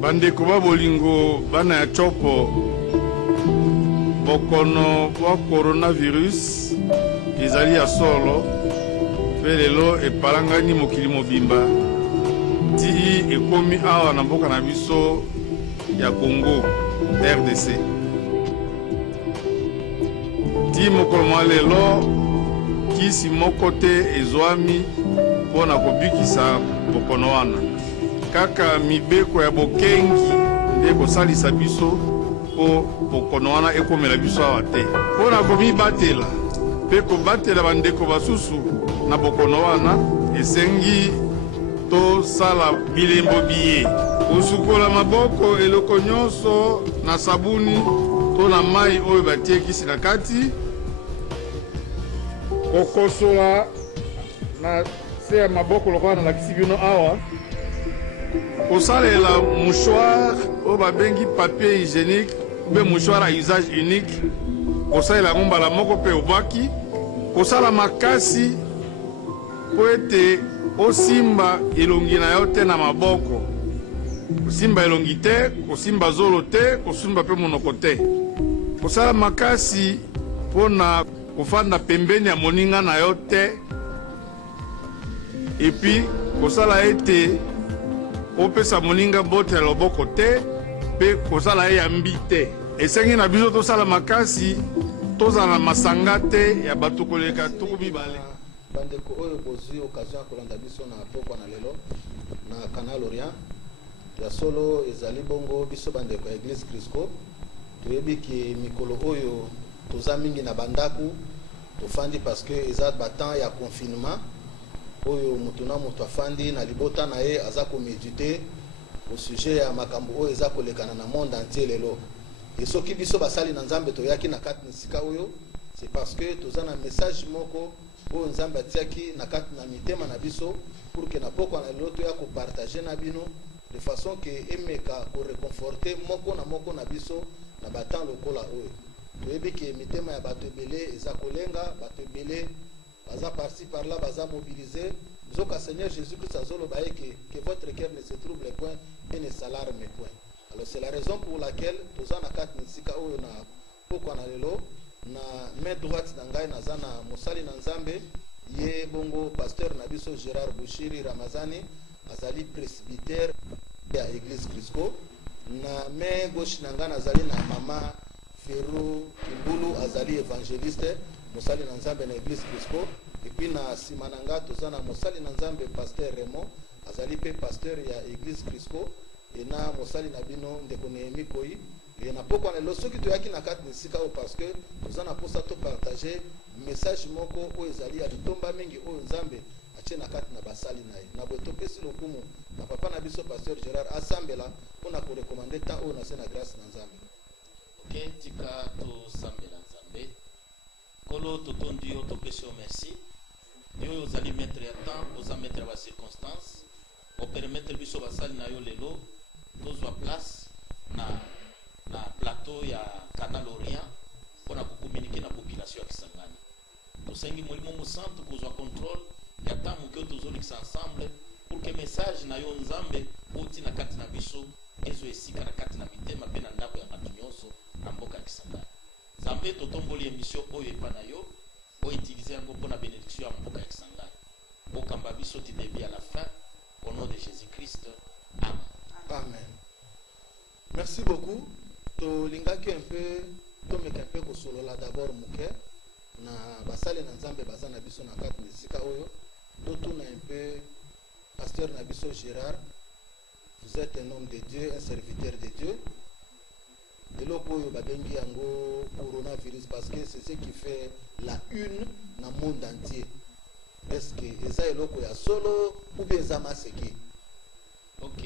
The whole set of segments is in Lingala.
Bandeko ba bolingo bana ya chopo bokono bwa coronavirus ezali ya solo mpe lelo epalangani mokili mobimba ti ekomi awa na mboka na biso ya Congo RDC ti mokolo mwa lelo kisi moko te ezwami mpo na kobikisa bokono wana kaka mibeko ya bokengi nde kosalisa biso mpo bokono wana ekomela biso awa te mpo na komibatela mpe kobatela bandeko basusu na bokono wana esengi tosala bilembo biye kosukola maboko eloko nyonso na sabuni to na mai oyo batie kisi na kati kokosola na se ya maboko lokola nalakisi bino awa kosalela mouchoir oyo babengi papier hygiénique mpe mouchoir à usage unique kosalela yango mbala moko mpe obwaki kosala makasi po ete osimba elongi na yo te na maboko kosimba elongi te kosimba zolo te kosimba mpe monoko te kosala makasi mpo na kofanda pembeni ya moninga na yo te epi kosala ete opesa moninga bote ya loboko te mpe kosala ye yambi te esengi na biso tosala makasi tozala na masanga te ya bato koleka tuku mibale bandeko oyo bozwi occasion ya kolanda biso na pokwa na lelo na Canal Orient ya solo ezali bongo biso bandeko ya Église Crisco toyebi ki mikolo oyo toza mingi na bandaku tofandi parce que eza batemps ya confinement oyo mutu na mutu afandi na libota na ye aza komédite au sujet ya makambo oyo eza kolekana na monde entier lelo et soki biso basali na nzambe toyaki na kati na sika oyo c'est parce que toza na message moko oyo nzambe atiaki na kati na mitema na biso pour que na pokwa na lelo toya kopartage na bino de façon que emeka koreconforte moko na biso na batemps lokola oyo toyebi ke mitema ya bato ebele eza kolenga bato ebele baza par-ci par-là baza mobilisé nzoka Seigneur Jésus-Christ azoloba ye que votre cœur ne se trouble point et ne s'alarme point. Alors c'est la raison pour laquelle toza na kati nisika oyo na pokwa na lelo na main droite na ngai naza na mosali na nzambe ye bongo pasteur na biso Gérard Bouchiri Ramazani azali presbytère ya Église Crisco na main gauche na ngai nazali na mama Ferro Kimbulu azali évangéliste mosali na nzambe na Église Crisco et puis na sima na nga toza na mosali na nzambe pasteur Raymond azali pe pasteur ya Église Crisco et na mosali na bino ndeko Nehemi Koi et na pokwa na losoki toyaki na kati nisika o parce que toza na posa to partager message moko oyo ezali ya litomba mingi oyo nzambe atie na kati na basali na ye na boye topesi lokumu na papa na biso pasteur Gérard asambela mpona korekomande temps oyo na se na grâce na nzambe. Ok, tika tosambela nzambe kolo totondi yo topesi yo merci yo ozali maître ya temps oza maître ya bacirconstance opermettre biso basali na yo lelo tozwa place na plateau ya Canal Orient mpona kokommunike na population ya Kisangani tosengi molimo mosantu kozwa contrôle ya temps moke tozolikisa ensemble pour que message na yo nzambe oti na kati na biso ezo esika na kati na mitema mpe na ndako ya bato nyonso na mboka ya Kisangani nzambe totomboli émission oyo epa na yo outiliser yango mpona bénédiction ya mboka ya Kisangani bokamba biso ti début à la fin au nom de Jésus-Christ amen. Amen. Merci beaucoup. Tolingaki un peu tomeka un peu kosolola d'abord muke na basale na nzambe baza na biso na kati na sika oyo totuna un peu pasteur na biso Gérard, vous êtes un homme de Dieu, un serviteur de Dieu. Eloko oyo babengi yango coronavirus parce que c'est ce qui fait la une na monde entier. Est-ce que eza eloko ya solo ou bien eza maseki? Ok,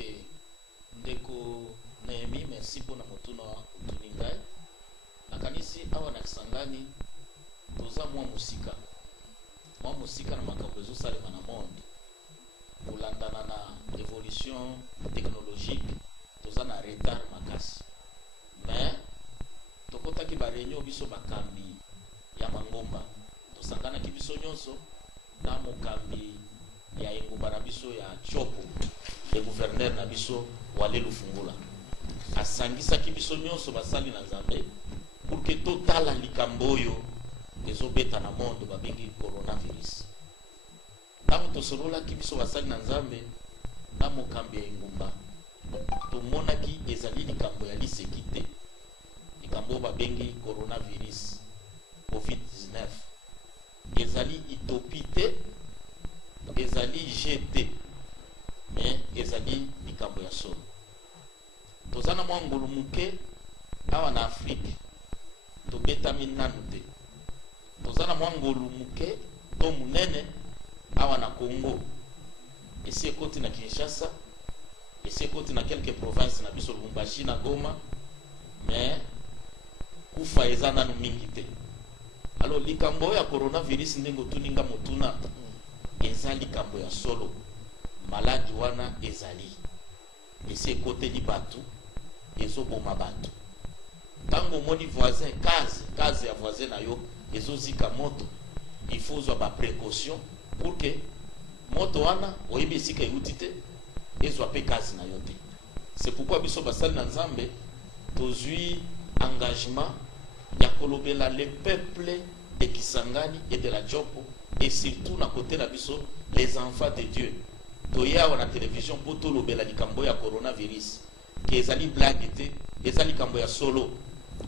ndeko Nehemi, merci mpona motuna otuni ngai nakanisi awa na Kisangani toza mwa mosika na makambo ezosalema na monde kolandana na évolution technologique toza na retard makasi mais tokotaki bareunion biso bakambi ya mangomba tosanganaki biso nyonso na mokambi ya engumba na biso ya Chopo le gouverneur na biso wale lufungula asangisaki biso nyonso basali na Nzambe pour que totala likambo oyo ezobeta na monde babengi coronavirus. Ntango tosololaki biso basali na Nzambe na mokambi ya engumba tomonaki ezali likambo ya liseki te, likambo babengi coronavirus COVID-19 ezali utopie te, ezali jeté, mais ezali likambo ya solo. Tozana mwa ngulu muke awa na Afrique tobetami nanu te. Tozana mwa ngulu muke to munene awa na Congo, esi ekoti na Kinshasa, esi ekoti na quelques provinces na biso Lubumbashi na Goma, mais kufa eza nanu mingi te. Alors likambo ya coronavirus ndengo tuninga motuna eza likambo ya solo, maladi wana ezali esi ekoteli batu ezoboma batu. Tango moni voisin kaze ya voisin na yo ezozika moto, il faut uzwa ba précaution pour que moto wana oyebi esika euti te ezwa pe kazi na yo te. C'est pourquoi biso basali na Nzambe tozwi engagement ya kolobela le peuple de Kisangani et de la Djopo, et surtout na côté na biso les enfants de Dieu. Toya wana télévision pour tolobela likambo ya coronavirus ke ezali blague te, ezali likambo ya solo,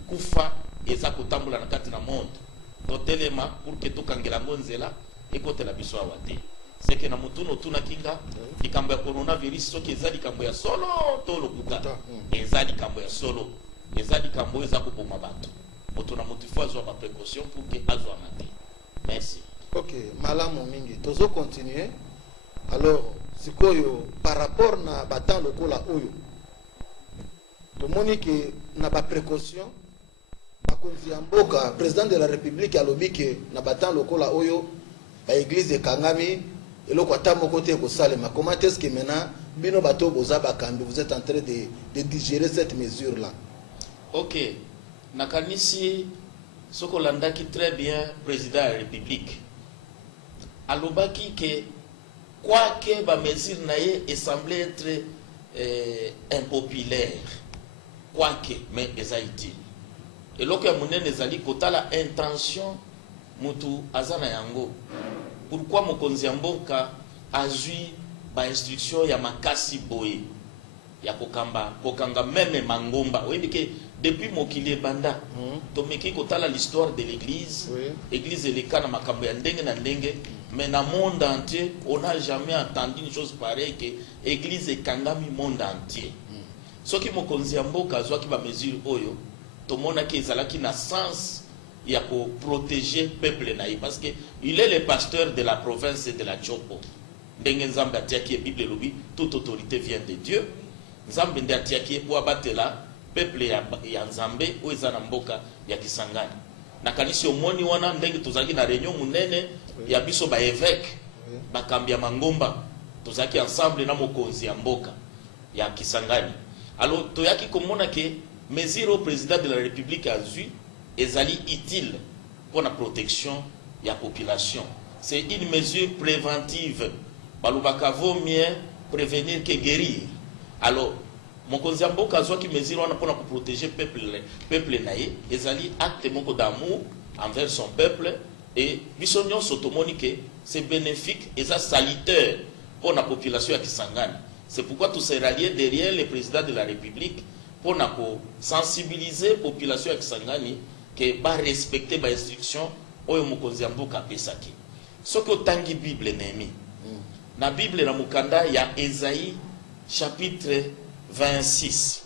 kufa eza kotambola na kati na monde. Totelema pour que tokangela ngonzela ekotela biso awa te. C'est que na mutuno tuna kinga likambo ya coronavirus soki ezali likambo ya solo tolo kuta ezali likambo ya solo, ezali likambo eza koboma bato. Moto na motu faut avoir précaution pour que azwa mate. Merci. Ok, malamu mingi. Tozo continuer. Alors, sikoyo par rapport na batan lokola oyo. Tomoni ke na ba précaution bakonzi ya mboka président de la République alobi ke na batan lokola oyo ba église ekangami eloko ata moko te kosalema. Comment est-ce que maintenant bino bato boza bakambi vous êtes en train de digérer cette mesure là? Ok. Nakanisi soko landaki très bien président de la République alobaki que quoi que ba mesure na ye et semblait être impopulaire, quoi que mais eza utile. Et lorsque monene ezali kotala intention mutu azana yango. Pourquoi mokonzi mboka azui ba instruction ya makasi boye ya kokanga meme mangomba. Oui, que depuis mokili banda tomeki kotala l'histoire de l'église, église eleka na makambo ya ndenge na ndenge, mais na monde entier on n'a jamais entendu une chose pareille que église ekangami monde entier. Soki mokonzi mboka azwaki ba mesure oyo tomona ki ezalaki na sens ya ko protéger peuple na ye, parce que il est le pasteur de la province de la Djopo. Ndenge Nzambe atiaki Bible lobi toute autorité vient de Dieu. Nzambe ndi atiaki po abatela peuple ya Nzambe o eza na mboka ya Kisangani. Na kanisi omoni wana ndenge tozaki na réunion munene ya biso ba évêque bakambi ya mangomba tozaki ensemble na mokonzi ya mboka ya Kisangani. Alors toyaki komona ke mesure au président de la République azui ezali utile pour la protection de la population. C'est une mesure préventive. Balubaka vaut mieux prévenir que guérir. Alors, mon conseil mboka azwa ki mesure wana pour protéger peuple naïe, ezali acte moko d'amour envers son peuple et bisonyon sotomonique c'est bénéfique et ça salutaire pour la population ya Kisangani. C'est pourquoi tout s'est rallié derrière le président de la République pour sensibiliser la population ya Kisangani que ba respecter ba instruction oyo mokonzi mboka pesaki. Soki otangi Bible nemi. Na Bible na mukanda ya Esaïe chapitre 26.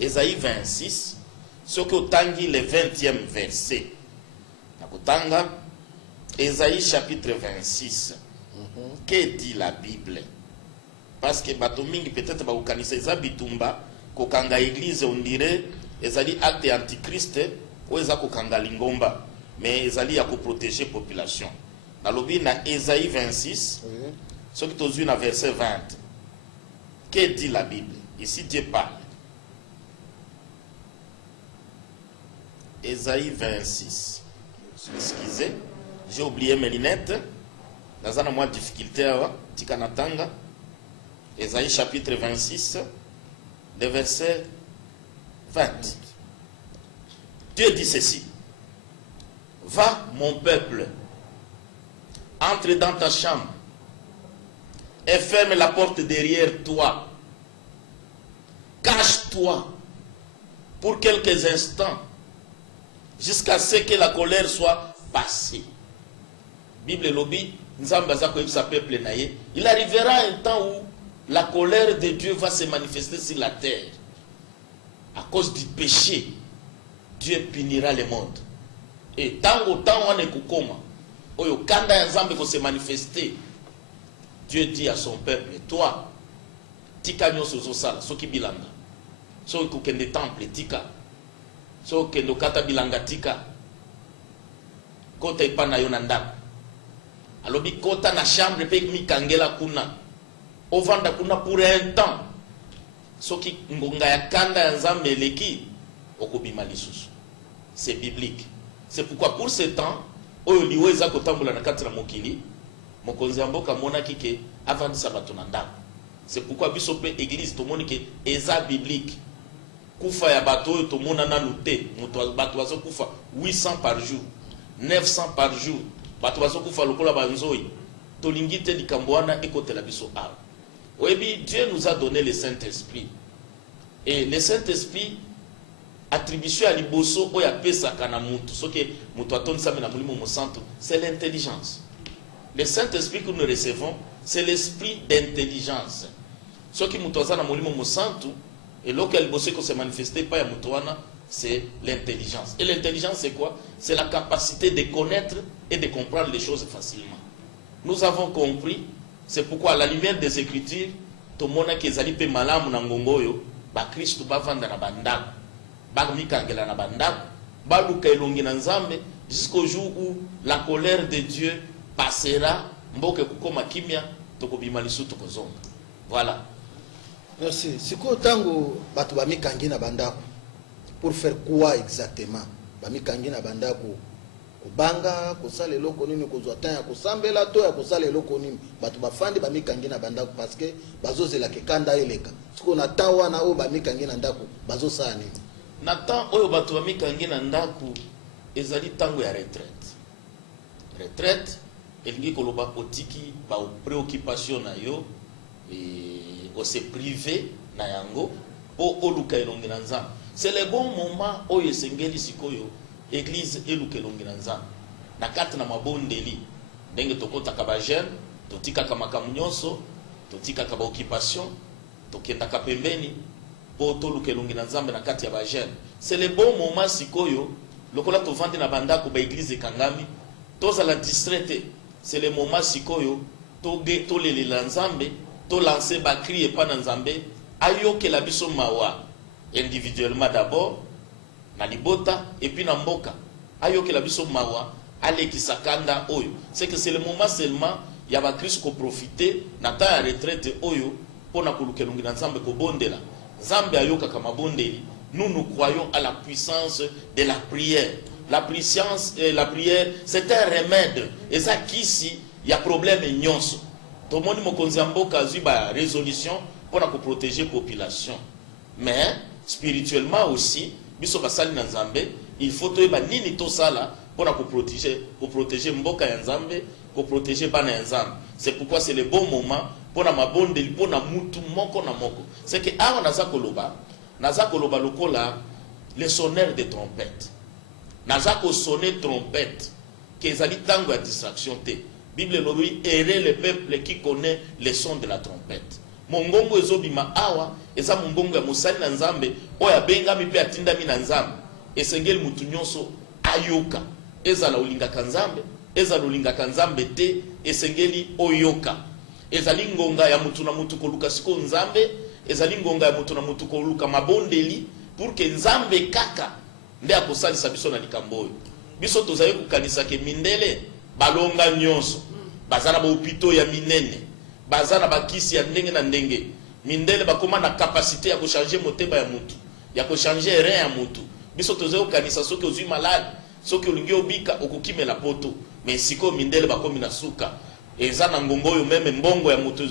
Esaïe 26, soki otangi le 20e verset. Na kutanga Esaïe chapitre 26. Que dit la Bible? Parce que bato mingi peut-être ba ukanisa eza bitumba kokanga église on dirait ezali acte antichrist ou eza kokanga lingomba, mais ezali ya ko protéger population. Na lobi na Esaïe 26, ce qui est dans verset 20. Que dit la Bible? Ici Dieu parle. Esaïe 26. Excusez, j'ai oublié mes lunettes. Dans un moins de difficulté, Tikanatanga. Esaïe chapitre 26. le verset 20. Dieu dit ceci. Va, mon peuple, entre dans ta chambre et ferme la porte derrière toi. Cache-toi pour quelques instants jusqu'à ce que la colère soit passée. Bible lobby, peuple naïe. Il arrivera un temps où la colère de Dieu va se manifester sur la terre. À cause du péché, Dieu punira le monde. Et tant on est kukoma, oyo kanda ya nzambe ko se manifester. Dieu dit à son peuple, toi, tika nyoso zosala, soki bilanga. Soki kukende temple tika. Soki kendo kata bilanga tika. Kota ipana yo na ndako. Alobi kota na chambre pe mikangela kuna. Ovanda kuna pour un temps. Soki ngonga ya kanda ya nzambe eleki okobima lisusu. C'est biblique. C'est pourquoi pour ce temps, oyo liweza kotambola na kati na mokili, mokonzi ya mboka monaki ke avandisa bato na ndako. C'est pourquoi biso pe église tomoni ke eza biblique. Kufa ya bato oyo tomona nanu te, bato bazo kufa 800 par jour, 900 par jour. Bato bazo kufa lokola banzoi. Tolingi te likambo wana ekotela biso awa. Oyebi, Dieu nous a donné le Saint-Esprit. Et le Saint-Esprit attribution à liboso oya pesa kana mutu soki mutu atondisa na mulimo mosantu, c'est l'intelligence. Le Saint-Esprit que nous recevons, c'est l'esprit d'intelligence. Soki mutu azana mulimo mosantu et local liboso ko se manifester pas ya mutu wana, c'est l'intelligence. Et l'intelligence c'est quoi? C'est la capacité de connaître et de comprendre les choses facilement. Nous avons compris, c'est pourquoi à la lumière des Écritures, to mona ke ezali pe malamu na ngongoyo, ba Kristo bavanda na bandako. Mikangela na bandako, baluka elongi na nzambe jusqu'au jour où la colère de Dieu passera, mboke kukoma kimia, tokobima lisu tokozonga. Voilà. Merci. Siko tango batu bamikangi na bandako, pour faire quoi exactement? Bamikangi na bandako kubanga, kosala eloko nini, kozwa temps ya kosambela to ya kosala eloko nini? Batu bafandi bamikangi na bandako parce que bazozela ke kanda eleka. Siko na temps wana o bamikangi na ndako, bazosala nini? Na temps oyo bato bamikangi na ndako ezali tango ya retraite. Retraite elingi koloba otiki ba préoccupation na yo et o se privé na yango po oluka elongi na nzambe. C'est le bon moment oyo esengeli sikoyo église eluka elongi na nzambe. Na kati na mabondeli ndenge tokotaka ba jeune, totikaka makamu nyonso, totikaka ba occupation, tokendaka pembeni. C'est le bon moment sikoyo lokola to vandi na bandako ba église kangami toza la distraite. C'est le moment sikoyo to lele la nzambe to lancer ba cri et pas na nzambe ayoke la biso mawa individuellement d'abord na libota et puis na mboka ayoke la biso mawa aleki sakanda oyo. C'est que c'est le moment seulement ya ba Christ ko profiter na ta retraite oyo pona kolukelungi na nzambe ko bondela. Zambe ayoka kamabondeli. Nous croyons à la puissance de la prière. La prière, c'est un remède. Et ça qui si il y a problème nyonso. Tout le monde mokonzi mboka zuba résolution pour protéger la population. Mais spirituellement aussi, biso basali na nzambe, il faut toyeba nini to sala pour protéger mboka ya nzambe, pour protéger bana ya nzambe. C'est pourquoi c'est le bon moment pour na mabondeli pour na mutu moko na moko. C'est que awa naza koloba lokola le sonneur de trompette. Naza ko sonner trompette que ezali tango ya distraction te. Bible lobi erre le peuple qui connaît le son de la trompette. Mongongo ezobima awa eza mongongo ya mosali na nzambe oya bengami pe atindami na nzambe. Esengeli mutu nyonso ayoka. Ezala olingaka nzambe, ezala olingaka nzambe te, esengeli oyoka. Ezali ngonga ya mutu na mutu koluka siko nzambe, ezali ngonga ya mutu na mutu koluka mabondeli pour que nzambe kaka nde akosalisa biso na likambo oyo. Biso tozali kukanisa ke mindele balonga nyonso bazana ba hôpitaux ya minene, bazana bakisi ya ndenge na ndenge. Mindele bakoma na capacité ya ko changer motema ya mutu, ya ko changer rein ya mutu. Biso tozali kukanisa soki ozwi malade, soki olingi obika okokimela poto, mais siko mindele bakomi na suka. Eza na ngongo yo meme mbongo ya mutu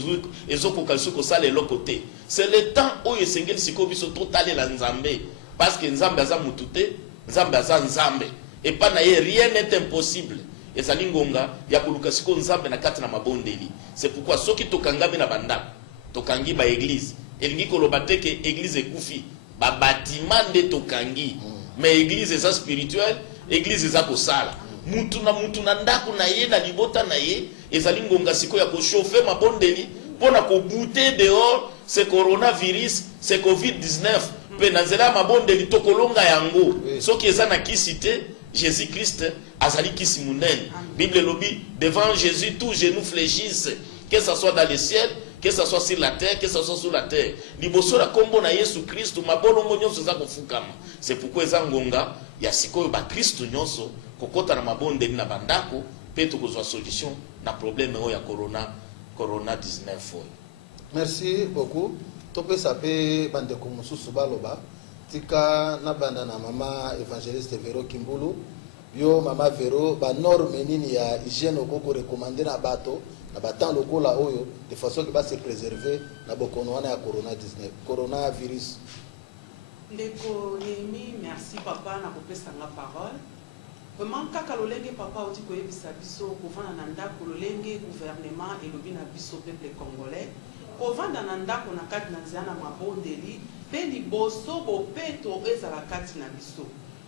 ezokoka suko sala eloko te. c'est le temps où esengeli siko biso totalela nzambe parce que nzambe aza mutu te, nzambe aza nzambe et pas na ye rien n'est impossible. Ezali ngonga ya koluka siko nzambe na kati na mabondeli. C'est pourquoi soki tokangami na bandako tokangi ba église elingi koloba te ke église ekufi ba bâtiment nde tokangi mais église eza spirituelle, église eza kosala mutu na ndako na ye na libota na ye ezali ngonga siko ya kochauffer mabondeli pona ko bouter dehors ce coronavirus, ce COVID-19 pe na nzela mabondeli tokolonga yango soki eza na kisi te Jésus-Christ azali kisi munene. Bible lobi devant Jésus tous genoux fléchissent, que ce soit dans le ciel, que ce soit sur la terre, que ce soit sous la terre. Liboso la kombo na Yesu Christ mabolongo nyonso za kofukama. C'est pourquoi eza ngonga ya sikoyo ba Christ nyonso kokota na mabonde na bandako pe tokozwa solution na problème oyo ya corona 19 oyo. Merci beaucoup. Tope sape bande ko mususu baloba tika na banda na mama évangéliste Vero Kimbulu yo mama Vero ba norme nini ya hygiène okoko recommander na bato na batan lokola oyo de façon que ba se préserver na bokono wana ya coronavirus. Ndeko Nemi, merci papa na kopesa nga parole. Vraiment kaka lolenge papa oti koyebisa biso kovanda na ndako lolenge gouvernement elobi na biso peuple congolais kovanda na ndako na kati na nzela na mabondeli pe liboso bopeto ezala kati na biso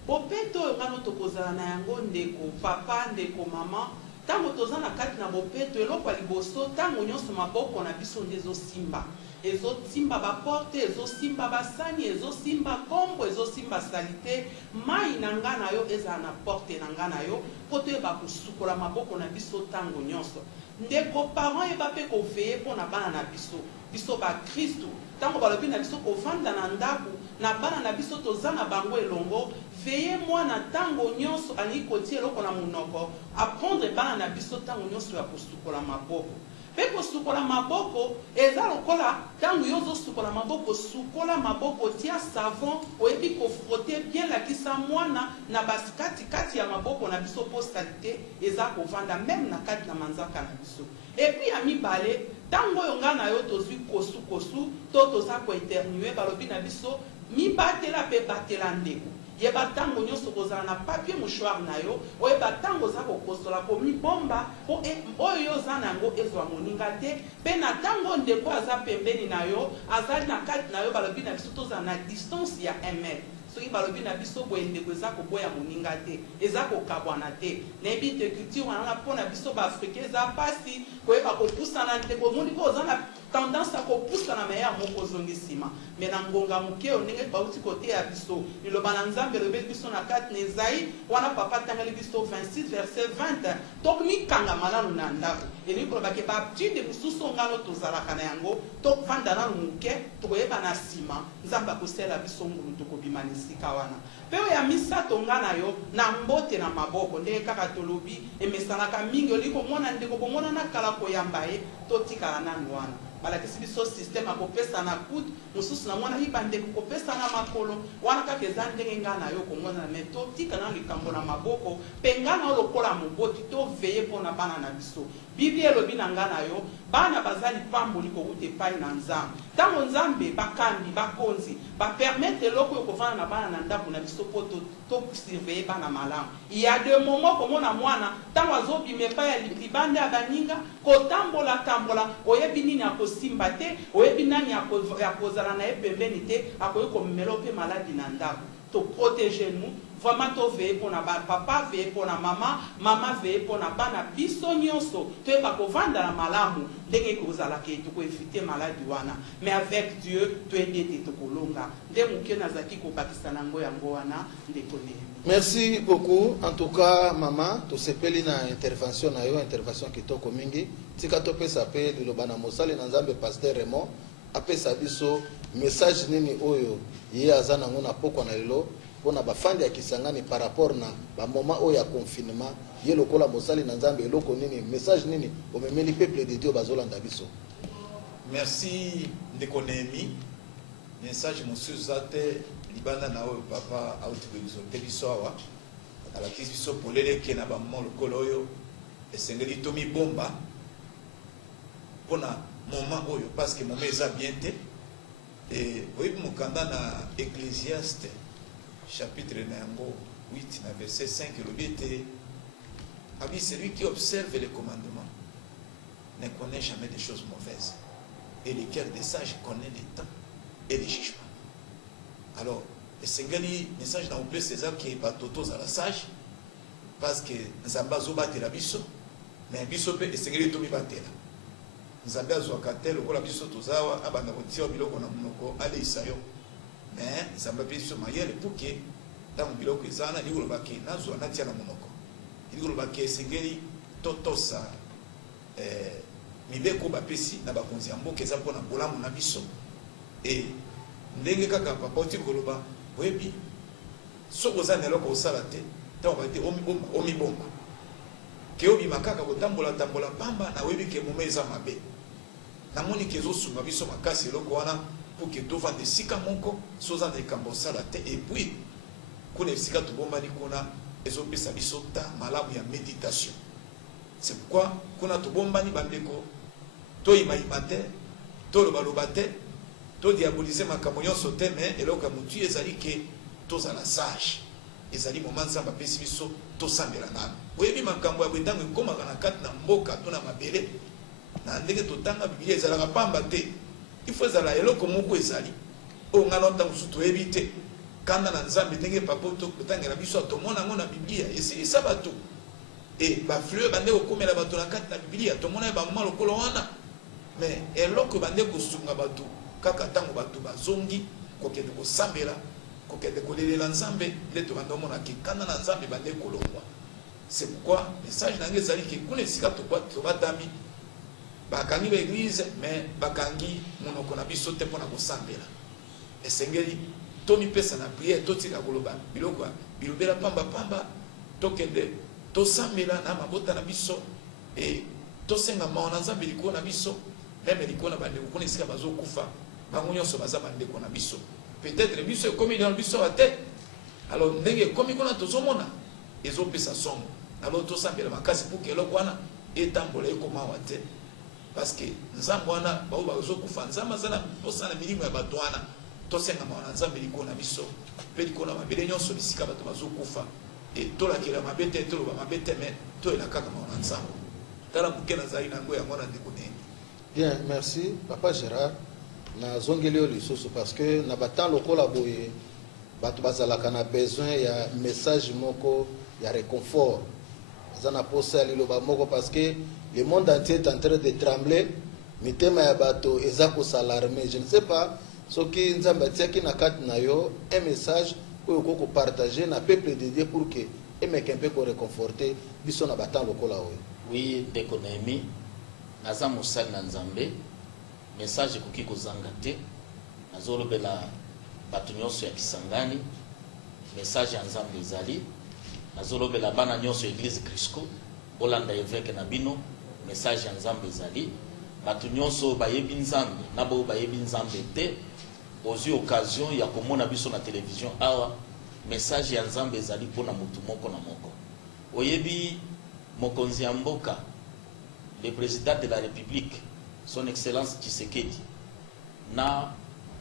bopeto oyo ngano tokozala na yango ndeko papa ndeko mama tango toza na kati na bopeto eloko ya liboso tango nyonso maboko na biso nde ezosimba ezosimba baporte ezosimba basani ezosimba kombo ezosimba salite mai na nga na yo ezala na porte na nga na yo po toyeba kosukola maboko na biso tango nyonso ndeko parent yeba mpe koveye mpo na bana na biso bakristu tango balobi na biso kovanda na ndako na bana na biso toza na bango elongo veye mwana tango nyonso alingi kotia eloko na monoko apprendre bana na biso tango nyonso ya kosukola maboko mpe kosukola maboko eza lokola tango yo ozosukola maboko sukola maboko tia savon oyebi kofrote bien lakisa mwana na basikatikati ya maboko na biso po salite eza kovanda meme na kati na manzaka na biso epuis ya mibale tango oyo nga na yo tozwi kosu to toza koeternue balobi na biso mibatela mpe batela ndeko yeba tango nyonso kozala na papier mouchoir na yo oyeba tango oza kokosola komibomba po oyo oza na yango ezwa moninga te mpe na tango ndeko aza pembeni na yo azali na kati na yo balobi na biso tozala na distance ya 1 mètre soki balobi na biso boye ndeko eza koboya moninga te eza kokabwana te nayebi te culture wana mpo na biso baafrikain eza mpasi koyeba kopusana ndeko omoni ko oza na tendance ya kopusana meya moko ozongi nsima me na ngonga moke oyo ndenge bauti koteya biso liloba na nzambe elobeli biso na kati na ezai wana papa atangeli biso 26 verset 20 tokomikanga malanu na ndako elingi kolobaki baaptide mosusu ngano tozalaka na yango tovanda nanu moke tokoyeba na nsima nzambe akosala biso ngulu tokobima na esika wana mpe oyo ya misato nga na yo na mbote na maboko ndenge kaka tolobi emesanaka mingi olingi komona ndeko komonana kala koyamba ye totikala nanu wana balakisi biso systeme akopesa na kutu mosusu na mwana hiba ndeko kopesa na makolo wana kaka eza ndenge nga na yo komona me totika na likambo na maboko mpe nga na yo lokola moboti toveye mpo na bana na biso biblia elobi na nga na yo bana bazali pamboli kokuta epai na nzambe ntango nzambe bakambi bakonzi bapermete eloko oyo kovanda na bana na ndako na biso mpo tosurveye bana malamu ya de momo komona mwana ntango azobima epai ya libanda ya baninga kotambola oyebi nini akosimba te oyebi nani akozala na ye pembeni te akoki komemela mpe maladi na ndako toprotege nous vraiment toveye mpo na papa veye mpo na mama veye mpo na bana biso nyonso toyeba kovanda na malamu ndenge kozalaka tokoevite maladi wana mais avec Dieu toyebi ete tokolonga nde moke nazalaki kobakisa nango yango wana ndeko nemi. Merci beaucoup. En tout cas, maman, to sepeli na intervention na yo, intervention kitoko mingi. Tika topesa pe liloba na mosali na nzambe pasteur Raymond apesa biso message nini oyo ye azana ngona poko na lelo pona bafandi ya Kisangani par rapport na ba moment oyo ya confinement ye lokola mosali na nzambe eloko nini message nini omemeli peuple de Dieu bazolanda biso. Merci ndeko Nemi. Message monsieur zate libanda na oyo papa auti biso tebiso awa ala kiso polele ke na ba mol koloyo esengeli tomi bomba pona moment oyo parce que moment eza bien te Et oui, mukanda na Ecclésiaste chapitre 8 na verset 5 le Abi, celui qui observe les commandements ne connaît jamais des choses mauvaises. Et le cœur des sages connaît les temps et les jugements. Alors, le Seigneur message dans le plus c'est ça qui est pas totos à la sage parce que nous avons besoin de la biso, mais biso peut le Seigneur tout mi batela. Nous avons besoin de tel ou la biso tozawa abana kotia biloko na munoko ale isayo. Mais nous avons besoin de mayele pour que dans biloko ezana likolo baki nazo na tia na munoko. Likolo baki Seigneur totosa mibeko bapesi na bakonzi ya mboka eza mpona bolamu na biso e ndenge kaka papa oti koloba webi soko za nelo ko sala te ntango bate omibongo ke obima kaka kotambola pamba na webi ke mome eza mabe namoni ke ezosunga biso makasi eloko wana po ke tovanda esika moko soza na likambo osala te et puis kuna esika tobombani kuna ezopesa biso ta malamu ya méditation. C'est pourquoi kuna tobombani bandeko toyimayima te tolobaloba te todiabolize makambo nyonso te me eloko ya motu ezali ke tozala sage ezali moma nzambe apesi biso tosambela nano oyebi makambo ya boye ntango ekomaka na kati na mboka to na mabele na ndenge totanga bibilia ezalaka pamba te ifo ezala eloko moko ezali oyo ngana ntango mosusu toyebi te kanda na nzambe ndenge papa totangela biso atomona yango na biblia esilisa bato e bafleur bande kokomela bato na kati na biblia tomona ye bamoma lokolo wana mais eloko bande kosunga bato kaka ntango bato bazongi kokende kosambela kokende kolelela nzambe nde tobanda omona ke kanda na nzambe bande kolongwa. C'est pourquoi message nange ezali ke kuna esika tobatami bakangi baeglise mais bakangi monoko na biso te mpona kosambela esengeli tomipesa na priere totika koloba biloko bilobela pamba tokende tosambela na mabota na biso e tosenga mawa na nzambe likolo na biso meme likolo na bandeko kuna esika bazokufa bango nyonso baza bandeko na biso peut-être biso ekomi na biso wa te alors ndenge ekomi kuna tozomona ezopesa somo alors tosambela makasi pour que eloko wana etambola ekomawa te parce que nzambe wana bao bazokufa nzambe azana posana milimo ya bato wana tosenga mawa na nzambe likolo na biso mpe likolo na mabele nyonso bisika bato bazokufa et tolakela mabe te toloba mabe te me toyela kaka mawa na nzambe tala moke nazali nango yango na ndeko neni. Bien, merci papa Gérard na zongeli oyo lisusu parce que na batan lokola boye bato bazalaka na besoin ya message moko ya réconfort aza na posa ya liloba moko parce que le monde entier est en train de trembler mitema ya bato eza kosalarme. Je ne sais pas soki nzambe atiaki na kati na yo un message oyo koko partager na peuple de Dieu pour que emeke mpe ko réconforter biso na batan lokola oyo. Oui, ndeko Nehemi naza mosali na nzambe message ekoki kozanga te nazolobela bato nyonso ya Kisangani message ya nzambe ezali nazolobela bana nyonso Église Crisco bolanda évêque na bino message ya nzambe ezali bato nyonso bayebi nzambe na bo bayebi nzambe te ozwi occasion ya komona biso na télévision awa message ya nzambe ezali mpona motu moko na moko oyebi mokonzi ya mboka le président de la République son excellence Tshisekedi na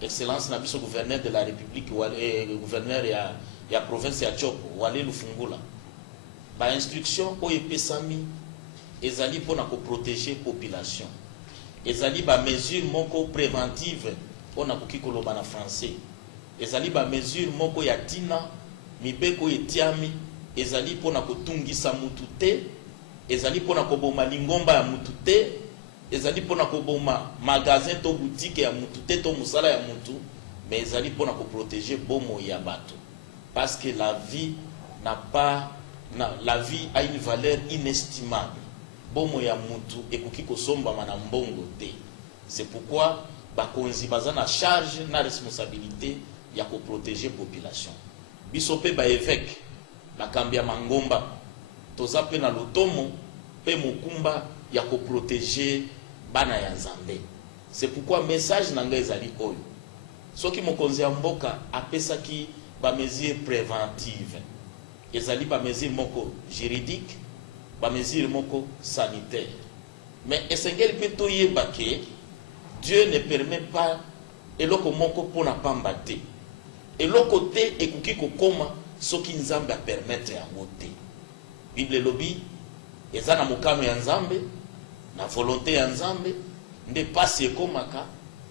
excellence na biso gouverneur de la République gouverneur ya province ya Chopo Wale Lufungula ba instruction oyo epesami ezali mpona koprotéger population ezali ba mesure moko préventive mpona koki koloba na français ezali ba mesure moko ya tina mibeko etiami ezali mpona kotungisa mutu te ezali mpona koboma lingomba ya mutu te ezali mpona koboma magasin to boutique ya mutu te to musala ya mutu mais ezali mpona koprotéger bomo ya bato parce que la vie a une valeur inestimable bomo ya mutu ekoki kosombama na mbongo te. C'est pourquoi bakonzi baza na charge na responsabilité ya koprotéger population biso pe ba évêque bakambi ya mangomba toza pe na lotomo pe mokumba ya koprotéger bana ya nzambe. C'est pourquoi message nanga ezali oyo soki mokonzi ya mboka apesaki ba mesure préventive ezali ba mesure moko juridique ba mesure moko sanitaire mais esengeli pe toyeba ke Dieu ne permet pas eloko moko pona pamba te eloko te ekoki kokoma soki nzambe apermettre yango te. Bible elobi eza na mokano ya nzambe na volonté ya nzambe nde pasi ekomaka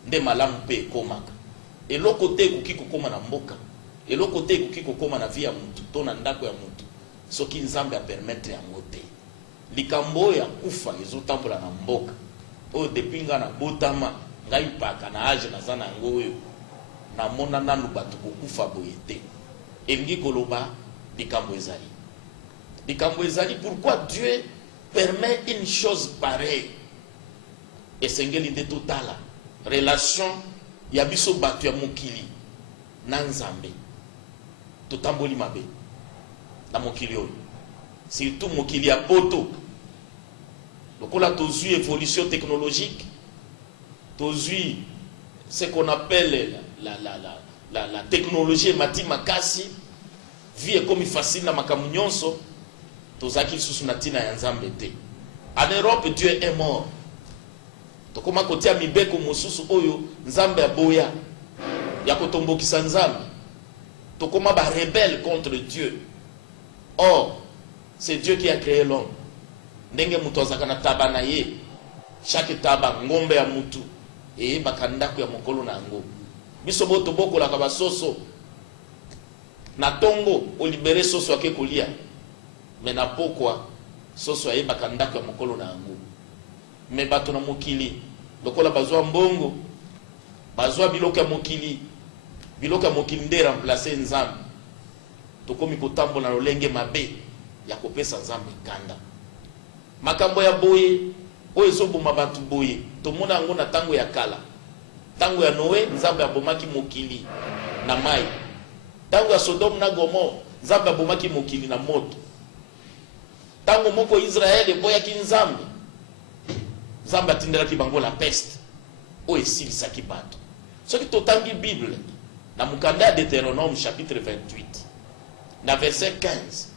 nde malamu mpe ekomaka. Eloko te ekoki kokoma na mboka, eloko te ekoki kokoma na vie ya mutu to na ndako ya mutu soki nzambe apermettre yango te. Likambo ya kufa ezotambola na mboka oyo depuis nga na botama ngai paka na age naza na yango oyo namona nanu bato kokufa boye te. Elingi koloba likambo ezali. Likambo ezali pourquoi Dieu permet une chose pareille. Esengeli nde totala relation ya biso bato ya mokili na nzambe totamboli mabe na mokili oyo, surtout mokili ya poto. Lokola tozui évolution technologique, tozui ce qu'on appelle la technologie mati makasi, vie comme facile na makamu nyonso, tozaki lisusu na tina ya nzambe te. En Europe, Dieu est mort. Tokoma kotia mibeko mosusu oyo nzambe aboya ya kotombokisa nzambe. Tokoma ba rebelle contre Dieu. Or, c'est Dieu qui a créé l'homme. Ndenge mutu azaka na taba na ye, chaque taba ngombe ya mutu eyebaka ndako ya mokolo na yango. Biso boto bokolaka basoso na tongo olibere soso ake kolia, me na pokwa soso ayebaka ndako ya mokolo na yango. Me bato na mokili lokola bazwa mbongo, bazwa biloko ya mokili, biloko ya mokili nde remplacer nzambe. Tokomi kotambola na lolenge mabe ya kopesa nzambe kanda. Makambo ya boye oyo ezoboma bato boye tomona yango na tango ya kala. Tango ya Noé nzambe abomaki mokili na mai. Tango ya Sodome na Gomorre nzambe abomaki mokili na moto. Tango moko Israel eboyaki nzambe, nzambe atindelaki bango la peste oyo esilisaki bato. Soki totangi Bible na mukanda ya Deutéronome chapitre 28 na verset 15,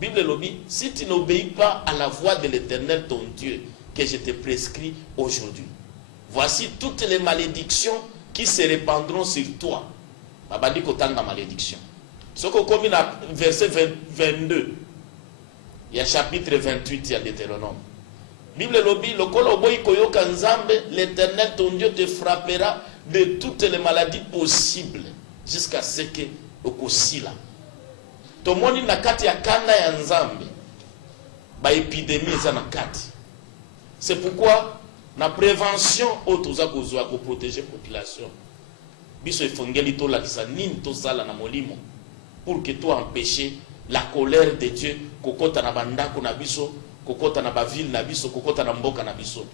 Bible lobi, si tu n'obéis pas à la voix de l'Éternel ton Dieu que je te prescris aujourd'hui, voici toutes les malédictions qui se répandront sur toi. Babandi kotanga malédiction. Soko komi na verset 22 ya chapitre 28 ya Deutéronome. Bible lobi, lokolo boy koyoka nzambe, l'Éternel ton Dieu te frappera de toutes les maladies possibles jusqu'à ce que okosila. Tomoni na kati ya kanda ya nzambe ba épidémie eza na kati. C'est pourquoi na prévention otoza kozwa ko protéger population. Biso efongeli to lakisa nini to sala na molimo pour que toi empêcher la colère de Dieu kokota na bandako na biso, kokota na ba ville na biso, kokota na mboka na biso.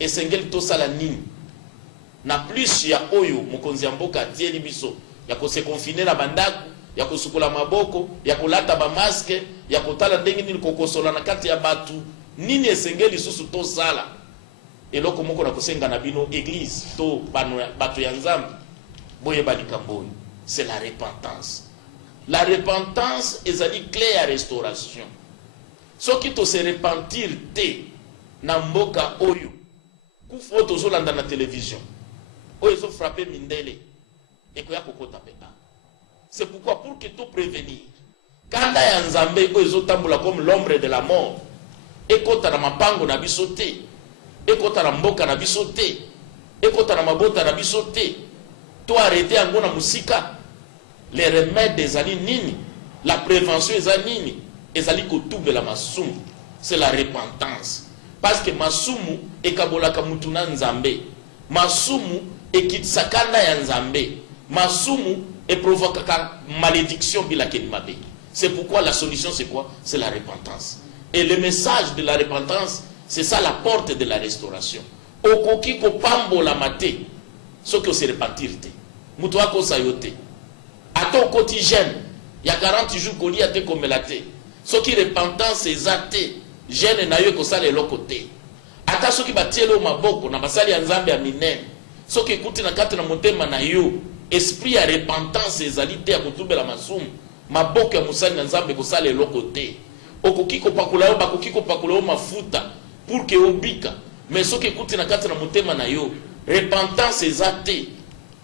Esengeli to sala nini? Na plus ya oyo mokonzi ya mboka tieli biso ya ko se confiner na bandako, ya kusukula maboko, ya kulata ba maske, ya kotala ndenge nini kokosola na kati ya batu. Nini esengeli susu to sala? Eloko moko na kosenga na bino église to bato ya nzambe boye balikamboyi, c'est la repentance. La repentance ezali clé ya restauration. Soki to se repentir te na mboka oyo kufa tozolanda na télévision oyo zo frapper mindele ekoya kokota peta. C'est pourquoi pour que tout prévenir kanda ya nzambe oyo ezotambola comme l'ombre de la mort ekota na mapango na biso te, ekota na mboka na biso te, ekota na mabota na biso te, to arrêter yango na musika. Les remèdes ezali nini? La prévention ezali nini? Ezali kotuba la masumu. C'est la repentance. Parce que masumu ekabolaka mutu na nzambe, masumu ekitisa kanda ya nzambe, masumu eprovokaka malédiction bila kelimabe. C'est pourquoi la solution c'est quoi? C'est la repentance. Et le message de la repentance, c'est ça la porte de la restauration. Okoki ko pambola mate soki se repentir te. Mutu ako sayote. Ato quotidien, il y a 40 jours qu'on y a été comme la té. Ce qui repentance ezate, jeune na yo ko sala eloko te. Ata soki batielo maboko na basali ya nzambe ya minene. Soki ekuti na kati na motema na yo, esprit ya repentance ezali te ya kotubela masumu, maboko ya musali na nzambe ko sala eloko te. Okoki ko pakula yo bakoki ko pakula yo mafuta pour que obika. Mais soki ekuti na kati na motema na yo, repentance ezate.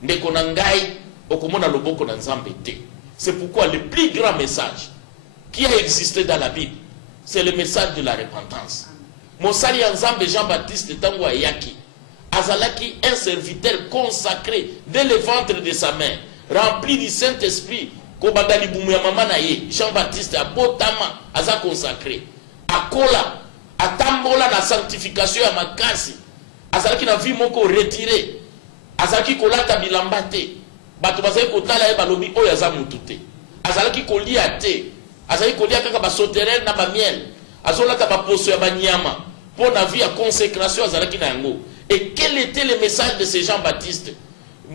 ndeko na ngai okomona loboko na nzambe te. C'est pourquoi le plus grand message qui a existé dans la Bible, c'est le message de la repentance. Mosali Nzambe Jean-Baptiste tango ayaki azalaki un serviteur consacré dès le ventre de sa mère, rempli du Saint-Esprit. Kobanda libumu ya mama na ye Jean-Baptiste abotama aza consacré, akola atambola na sanctification ya makasi, azalaki na vie moko retiré, azalaki kolata bilamba te, bato bazali kotala ye balobi oyo aza mutu te, azalaki kolia te, azalaki kolia kaka basoterel na bamiel, azolata baposo ya banyama pour la vie à consécration azalaki na yango. Et quel était le message de ce Jean-Baptiste?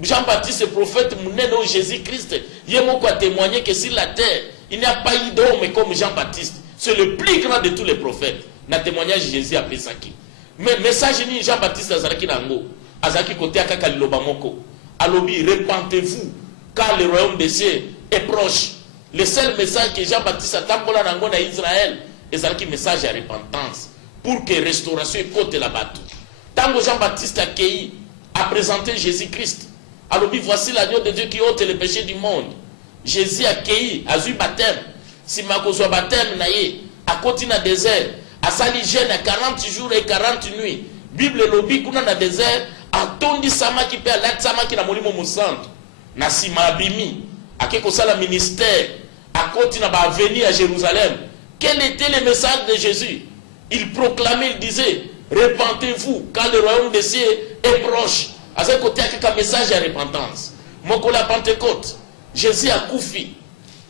Jean-Baptiste, prophète Mouneno Jésus-Christ, Yemoko a témoigné que sur la terre, il n'y a pas eu d'homme comme Jean-Baptiste. C'est le plus grand de tous les prophètes. Na témoignage de Jésus après ça qui. Mais message ni Jean-Baptiste azalaki nango, azalaki côté akaka liloba moko. Alobi, repentez-vous, car le royaume des cieux est proche. Le seul message que Jean-Baptiste a tambola nango na Israël, ezalaki message à repentance, pour que restauration côté la bateau. Tango Jean-Baptiste a présenté Jésus-Christ. Alors, voici l'agneau de Dieu qui ôte le péché du monde. Jésus a accueilli, a eu baptême. Si ma cause baptême naïe, a continué dans le désert, a sali jeûne à 40 jours et 40 nuits. Bible lobi kuna na désert, a tondi sama qui peut aller sama qui na molimo musanto. Na sima abimi, a keko sala ministère, a continué à venir à Jérusalem. Quel était le message de Jésus? Il proclamait, il disait, repentez-vous, car le royaume des cieux est proche. À ce côté, il y a un message à repentance. Moko la Pentecôte, Jésus a koufi,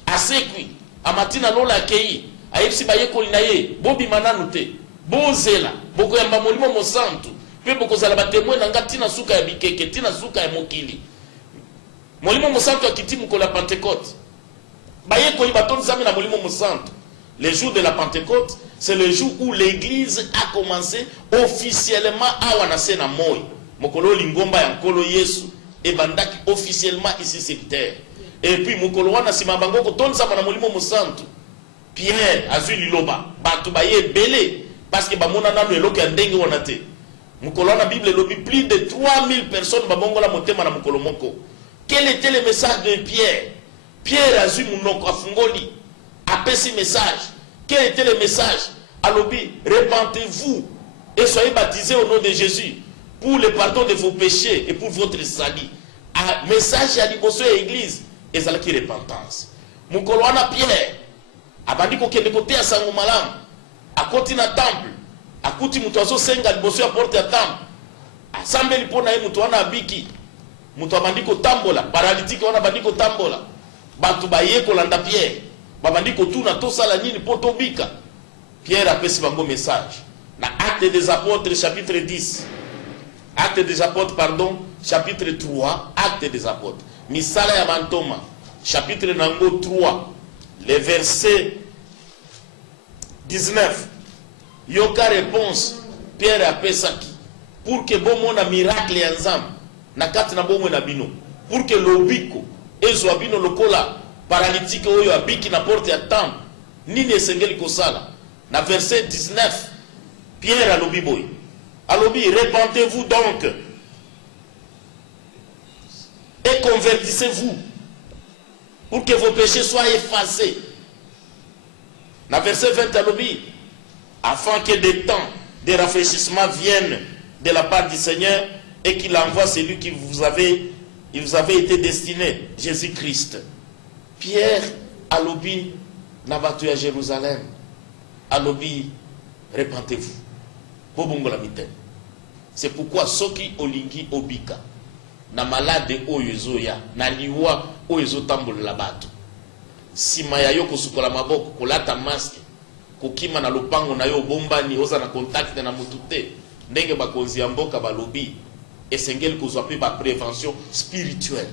a sekui, a matina lola akei, a yepsi baye kolinaye, bobi mananute, bozela, boko yamba molimo mosantu, pe boko zala batemwe nanga tina suka ya bikeke, tina suka ya mokili. Molimo mosantu akiti moko la Pentecôte. Baye koli baton zami na molimo mosantu. Le jour de la Pentecôte, c'est le jour où l'église a commencé officiellement à wanase na moi. Mokolo lingomba ya nkolo Yesu et bandaki officiellement ici sur terre. Et puis mokolo wana sima bango ko tonza na molimo musantu. Pierre azui liloba batu baye belé parce que bamona nanu eloka ndenge wana te. Mokolo na Bible lobi plus de 3000 personnes babongola motema na mokolo moko. Quel était le message de Pierre? Pierre azui munoko afungoli apesi message. Quel était le message? Alobi, repentez-vous et soyez baptisés au nom de Jésus pour le pardon de vos péchés et pour votre salut. Message à l'Ibosso et l'église, et ça qui repentance. Mukoloana Pierre, abandi ko kende kote ya sango malam, akoti na temple, akuti mutu azo senga liboso ya porte ya temple, asambe lipona ye mutu wana abiki, mutu abandi ko tambola, paralytique wana abandi ko tambola, batu baye kolanda Pierre, babandi ko tuna tosala nini po tobika. Pierre a fait ce message. Dans Actes des Apôtres, chapitre 10. Actes des Apôtres, pardon, chapitre 3. Actes des Apôtres. Misala ya Mantoma, chapitre 3. Le verset 19. Yoka réponse, Pierre a fait ça qui? Pour que bon mon miracle et ensemble, na kati na bon na bino. Pour que l'obiko, ezo abino lokola, paralytique oyo abiki na porte ya temple, nini esengeli kosala. Na verset 19, Pierre alobi boy. Alobi, repentez-vous donc et convertissez-vous pour que vos péchés soient effacés. Na verset 20 alobi, afin que des temps de rafraîchissement viennent de la part du Seigneur et qu'il envoie celui qui vous avait été destiné, Jésus-Christ. Pierre alobi nabatu ya Jérusalem. Alobi, repentez-vous. C'est pourquoi Soki Olingi Obika, na malade oyezoya, na liwa oyezo tambol la batu. Si mayayo kosukola maboko, kolata masque, kokima na lopango na yo bomba ni oza na contact na mutute, ndenge bakonzi mboka balobi, esengeli kozwa pe ba prévention spirituelle.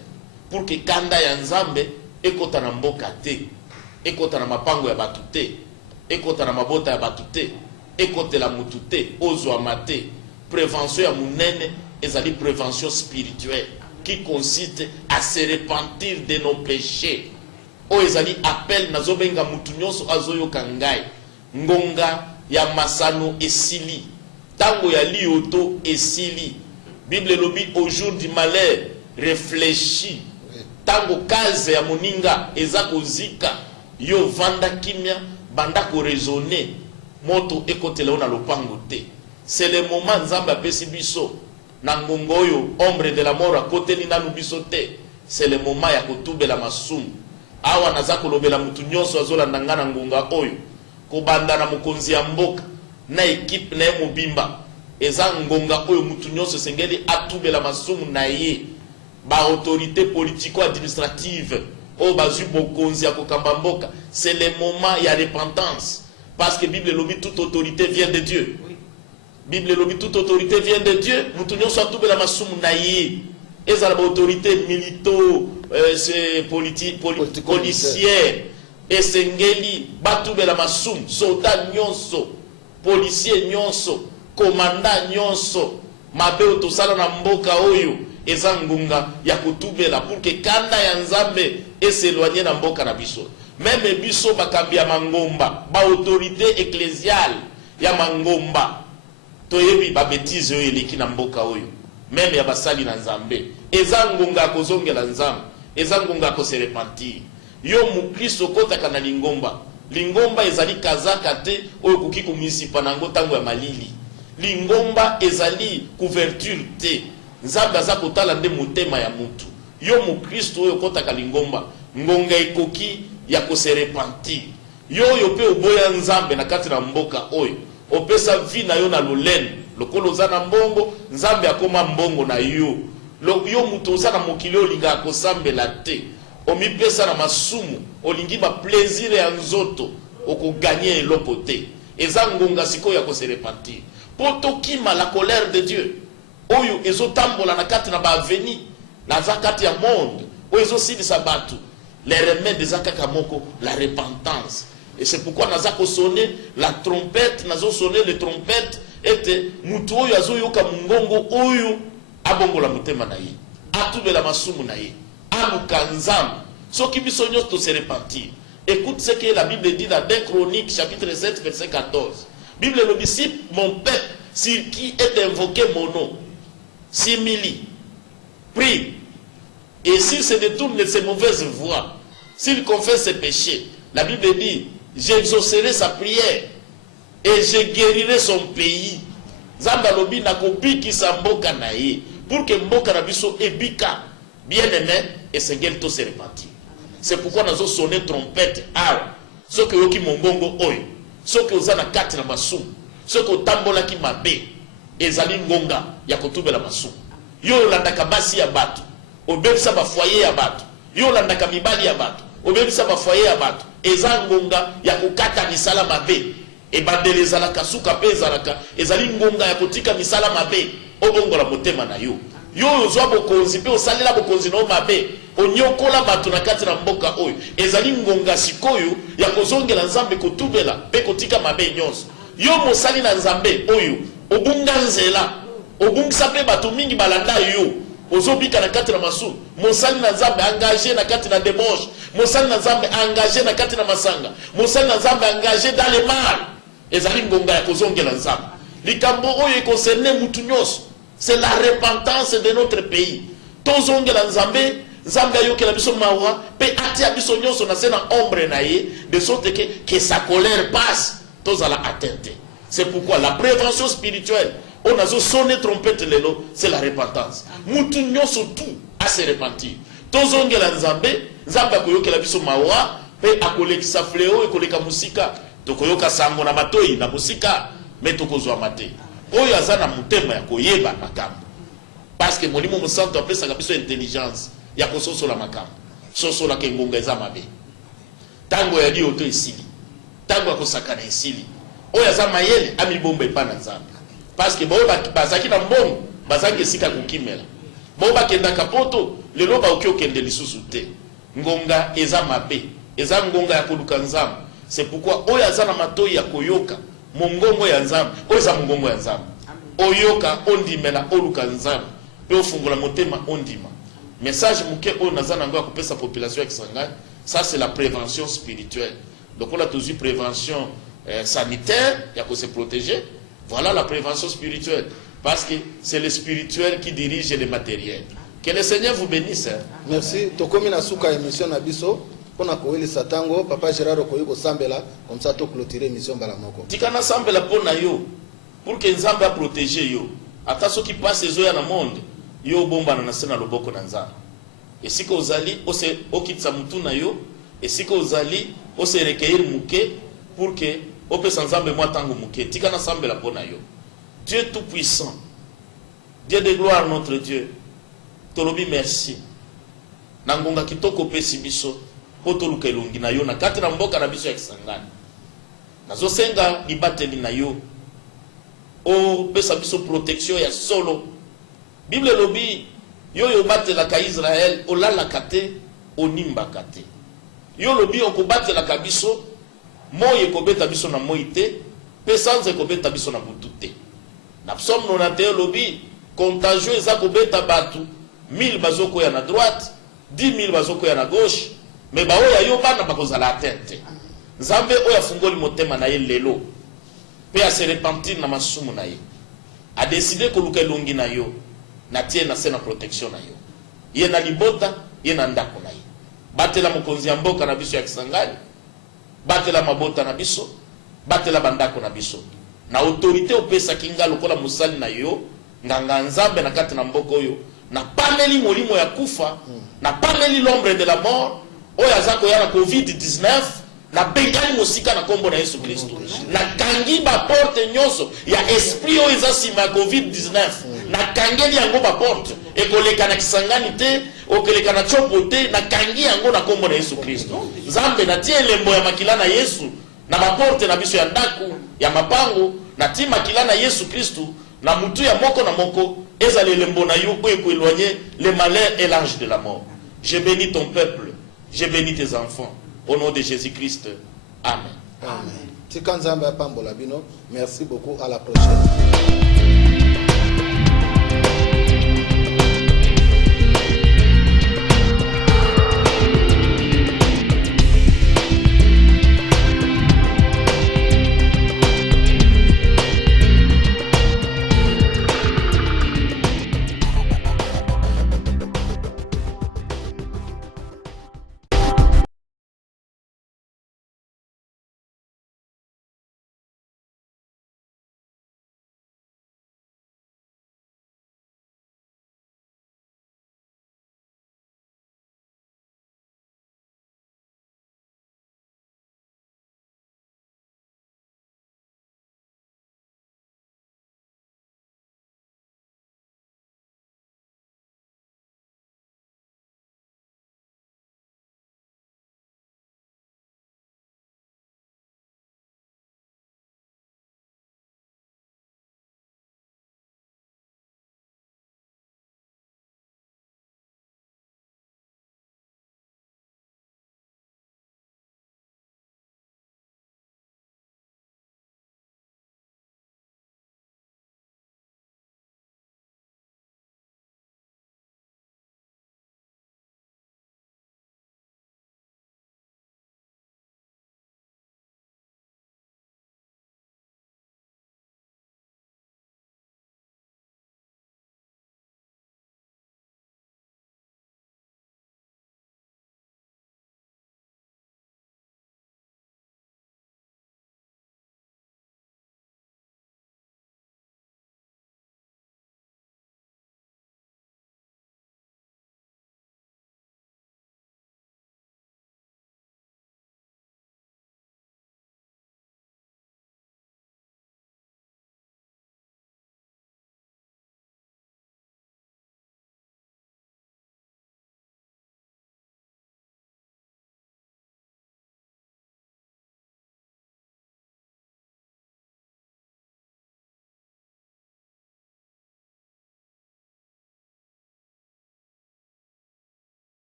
Pour que kanda ya nzambe ekota na mboka te, ekota na mapango ya batu te. Ekota na mabota ya batu te, ekote la mutu te, ozwa mate. Prévention ya munene ezali prévention spirituelle qui consiste à se repentir de nos péchés. O ezali appel nazobenga mutu nyonso azoyo kangai. Ngonga ya masano esili. Tango ya lioto esili. Bible lobi au jour du malheur, réfléchi tango kaze ya moninga eza kozika yo vanda kimia banda ko raisonner moto ekotela ona lopango te. C'est le moment nzambe apesi biso na ngongo oyo ombre de la mort akoteli nanu biso te. C'est le moment ya kotubela masumu awa naza kolobela mutu nyonso azolanda nga na ngonga oyo kobanda na mokonzi ya mboka na ekipe na ye mobimba eza ngonga oyo mutu nyonso sengeli atubela masumu na ye ba autorité politico-administrative oyo bazwi bokonzi ya kokamba mboka. C'est le moment ya repentance parce que Bible lobi toute autorité vient de Dieu. Bible lobi toute autorité vient de Dieu. Mutu nyonso atubela masumu na ye ezala ba autorité milito policière esengeli batubela masumu soldat nyonso policier nyonso commandant nyonso mabe otosala na mboka oyo eza ngunga ya kotubela pour que kanda ya nzambe eséloigner na mboka na biso. Même biso bakambi ya mangomba ba autorité ecclésiale ya mangomba toyebi ba bêtise oyo eleki na mboka oyo même ya basali na nzambe eza ngunga kozongela nzambe eza ngunga ko se repentir. Yo mukristo kotaka na lingomba ezali kazaka te oyo kuki kumisipa nango tango ya malili. Lingomba ezali couverture te. Nzambe aza kotala nde motema ya mutu. Yo mukristo oyo kotaka lingomba ngonga ekoki ya ko se repentir. Yo pe oboya nzambe na kati na mboka oyo opesa vi na yo na lolene lokolo za na mbongo nzambe akoma mbongo na yo. Yo mutu oza na mokili olinga akosambela te omipesa na masumu olingi ba plaisir ya nzoto okoganye eloko te. Eza ngonga siko ya ko se repentir poto kima la colère de Dieu oyo ezotambola na kati na ba aveni na zakati ya monde oyo ezosilisa batu. Les remèdes des akaka moko la repentance. Et c'est pourquoi nazako sonner la trompette, nazo sonner les trompettes ete mutu oyo azoyoka mungongo oyo abongola mutema na ye atubela masumu na ye aluka nzambe soki biso nyonso to se repentir. Écoute ce que la Bible dit dans 2 Chroniques chapitre 7 verset 14. Bible le dit si mon peuple sur qui est invoqué mon nom s'humilie, prie et s'il se détourne de ses mauvaises voies, s'il confesse ses péchés, la Bible dit j'exaucerai sa prière et je guérirai son pays. Zamba lobi na kobiki sa mboka na ye pour que mboka na biso ebika bien aimé et sengel to se repentir. C'est pourquoi nous avons sonné trompette awa soki yoki mombongo oyo soki ozana kati na masumu soki otambola ki mabe ezali ngonga ya kotubela masumu. Yo landaka basi ya batu obebisa ba foyer ya batu, yo landaka mibali ya batu obebisa ba foyer ya batu, eza ngonga ya kokata misala mabe ebandele ezalaka suka pe ezalaka ezali ngonga ya kotika misala mabe obongola motema na yo. Yo ozwa bokonzi pe osalela bokonzi no mabe onyokola batu na kati na mboka oyo ezali ngonga sikoyo ya kozongela nzambe kotubela pe kotika mabe nyonso. Yo mosali na nzambe oyo obunga nzela obungisa pe batu mingi balanda yo ozobika na kati na masu mosali na nzambe engagé na kati na débauche, mosali na nzambe engagé na kati na masanga, mosali na nzambe engagé dans le mal ezali ngonga ya kozongela nzambe. Likambo oyo concerne mutu nyonso c'est la repentance de notre pays. Tozongela nzambe nzambe ayokela biso mawa pe atia biso nyonso na sena ombre na ye de sorte que sa colère passe tozala atteinte. C'est pourquoi la prévention spirituelle on a sonné trompette lelo c'est la repentance. Mutu nyonso tout à se repentir. Tozongela nzambe nzambe akoyokela biso mawa pe akolekisa fleo ekoleka musika tokoyoka sango na matoi na musika me tokozwa mate oyo azana mutema ya koyeba makambo parce que molimo musanto apesa biso intelligence ya kososola makambo sosola ke ngonga eza mabe tango ya dio to esili tango akosakana esili oyo azama mayele amibomba epana nzambe parce que boyo bazaki na mbongo bazange sika kukimela boyo bakendaka poto lelo baoki okende lisusu te ngonga eza mabe eza ngonga ya koluka nzambe. C'est pourquoi oyo azana matoi ya koyoka mongongo ya nzambe oyo eza mongongo ya nzambe oyoka ondimela oluka nzambe pe ofungola motema ondima. Message muke oyo nazana ngo akopesa population ya Kisangani, ça c'est la prévention spirituelle. Donc on a toujours prévention sanitaire il y a que se protéger. Voilà la prévention spirituelle parce que c'est le spirituel qui dirige le matériel, Que le Seigneur vous bénisse. Merci. Tokomi na suka émission na biso. Pona koeli satango, papa Gérard Okoyiko Sambela, comme ça to clôturer émission balamoko. Tikana Sambela pona yo, pour que Nzambe a protégé yo. Ata ceux qui passent les oya na monde, yo bomba na sena loboko na Nzambe. Et si ko ozali, ose okitsa mutu na yo, et si ko ozali, ose recueillir muke, pour que ope Nzambe mwa tango muke. Tikana Sambela pona yo. Dieu tout puissant, Dieu de gloire notre Dieu. Tolobi merci. Nangonga kitoko pesi biso. Poto luka elongi na yo na kati na mboka na biso ya Kisangani. Nazo senga libateli na yo. O pesa biso protection ya solo. Bible lobi yo yo batela ka Israël olala kate onimba kate. Yo lobi okobatela ka biso moye kobeta biso na moite, pesanze kobeta biso na butute. Na psaume 91 lobi contagieux eza kobeta batu 1000 bazoko ya na droite, 10 000 bazoko ya na gauche. Mais ba oya yo bana bakozala atteinte. Nzambe oya fungoli motema na ye lelo. Pe a se repentir na masumu na ye. A décider ko luka longi na yo. Na tie na sena protection na yo. Ye na libota, ye na ndako na ye. Batela mokonzi ya mboka na biso ya Kisangani. Batela mabota na biso, batela bandako na biso. Na autorité opesa kinga lokola musali na yo, nganga Nzambe na kati na mboka oyo, na pameli molimo ya kufa, na pameli l'ombre de la mort. Oya zako ya na COVID-19 na bengani mosika na kombo na Yesu Kristo. Na kangi ba porte nyoso ya esprit oyo eza sima ya COVID-19. Na kangeli yango ba porte ekoleka na Kisangani te, okoleka na chopo te, na kangi yango na kombo na Yesu Kristo. Nzambe na tie lembo ya makila na Yesu na ba porte na biso ya ndaku ya mapango na tie makila na Yesu Kristo na mutu ya moko na moko ezali lembo na yo oyo ko éloigner le malheur et l'ange de la mort. Je bénis ton peuple. Je bénis tes enfants. Au nom de Jésus-Christ. Amen. Amen. Tika Nzambe apambola bino. Merci beaucoup. À la prochaine.